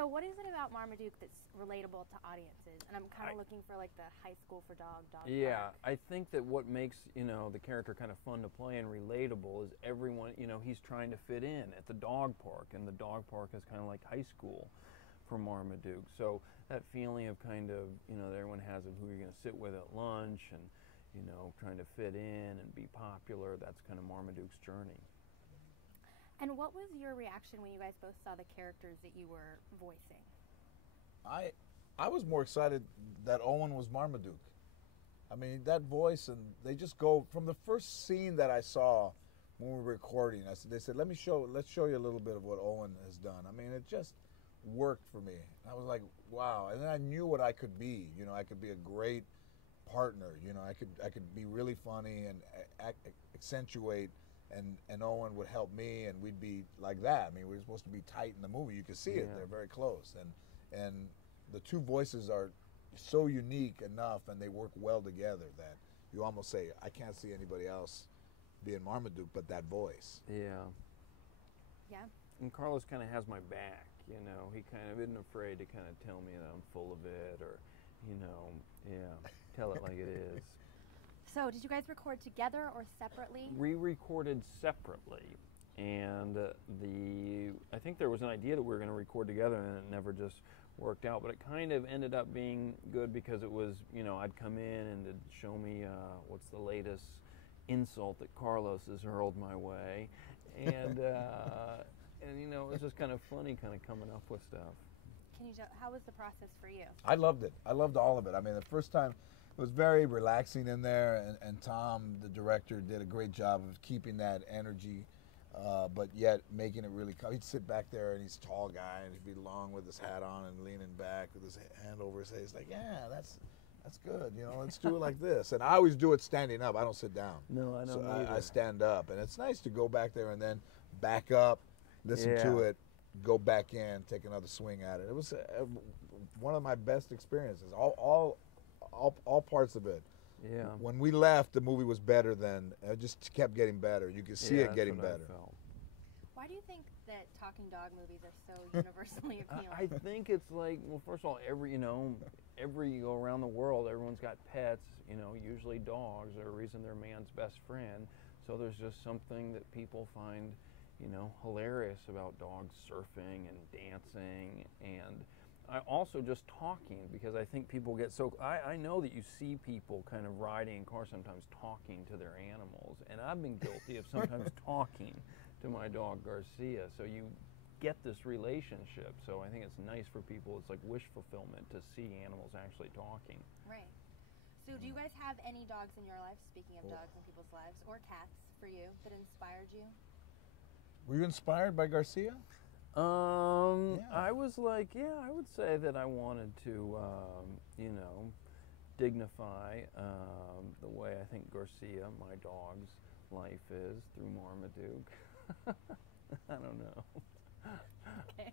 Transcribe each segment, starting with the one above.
So what is it about Marmaduke that's relatable to audiences? And I'm kind of looking for like the high school for dog Yeah, park. I think that what makes, the character kind of fun to play and relatable is everyone, he's trying to fit in at the dog park, and the dog park is kind of like high school for Marmaduke. So that feeling of kind of, that everyone has of who you're going to sit with at lunch and, trying to fit in and be popular, that's kind of Marmaduke's journey. And what was your reaction when you guys both saw the characters that you were voicing? I was more excited that Owen was Marmaduke. I mean, that voice, and they just go from the first scene that I saw when we were recording. They said, let's show you a little bit of what Owen has done. I mean, it just worked for me. I was like, wow. And then I knew what I could be. I could be a great partner. I could be really funny and accentuate. And Owen would help me, and we'd be like that. I mean, we were supposed to be tight in the movie. You could see it; they're very close, and the two voices are so unique enough, and they work well together that you almost say, I can't see anybody else being Marmaduke but that voice. Yeah. Yeah. And Carlos kind of has my back. He kind of isn't afraid to kind of tell me that I'm full of it, or, tell it like it is. So, did you guys record together or separately? We recorded separately, and I think there was an idea that we were going to record together, and it never just worked out. But it kind of ended up being good because it was, I'd come in and it'd show me what's the latest insult that Carlos has hurled my way, and it was just kind of funny, kind of coming up with stuff. How was the process for you? I loved it. I loved all of it. I mean, the first time. It was very relaxing in there, and Tom, the director, did a great job of keeping that energy, but yet making it really. He'd sit back there, and he's a tall guy, and he'd be long with his hat on and leaning back with his hand over his head. He's like, yeah, that's good. Let's do it like this. And I always do it standing up. I don't sit down. No, I don't so either. I stand up, and it's nice to go back there and then back up, listen to it, go back in, take another swing at it. It was one of my best experiences. All parts of it. Yeah. When we left, the movie was better than. It just kept getting better. You could see it getting better. Why do you think that talking dog movies are so universally appealing? I think it's like, well, first of all, every you go around the world, everyone's got pets. Usually dogs are the reason they're man's best friend. So there's just something that people find, hilarious about dogs surfing and dancing, and I also just talking, because I think people get so, I know that you see people kind of riding in cars sometimes talking to their animals, and I've been guilty of sometimes talking to my dog Garcia, so you get this relationship. So I think it's nice for people, it's like wish fulfillment to see animals actually talking. Right. So do you guys have any dogs in your life, speaking of dogs in people's lives, or cats for you, that inspired you? Were you inspired by Garcia? I was like, I would say that I wanted to, dignify the way I think Garcia, my dog's life is, through Marmaduke. I don't know. Okay.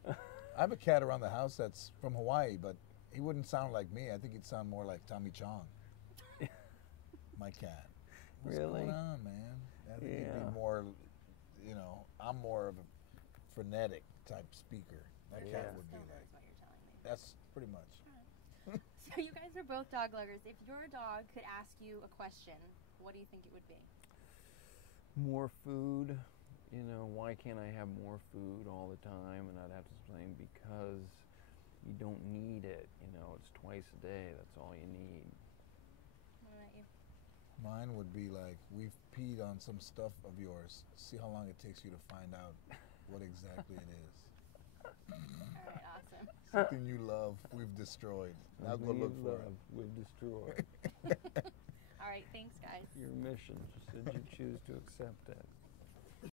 I have a cat around the house that's from Hawaii, but he wouldn't sound like me. I think he'd sound more like Tommy Chong. My cat. What's going on, man? I think he'd be more, I'm more of a frenetic type speaker. That cat would be like. That's what you're telling me. That's pretty much. Right. So you guys are both dog lovers. If your dog could ask you a question, what do you think it would be? More food. Why can't I have more food all the time? And I'd have to explain, because you don't need it. It's twice a day. That's all you need. What about you? Mine would be like, we've peed on some stuff of yours. See how long it takes you to find out what exactly it is. All right, awesome. Something you love, we've destroyed. Now go look for it. We've destroyed. All right, thanks, guys. Your mission, should you choose to accept it.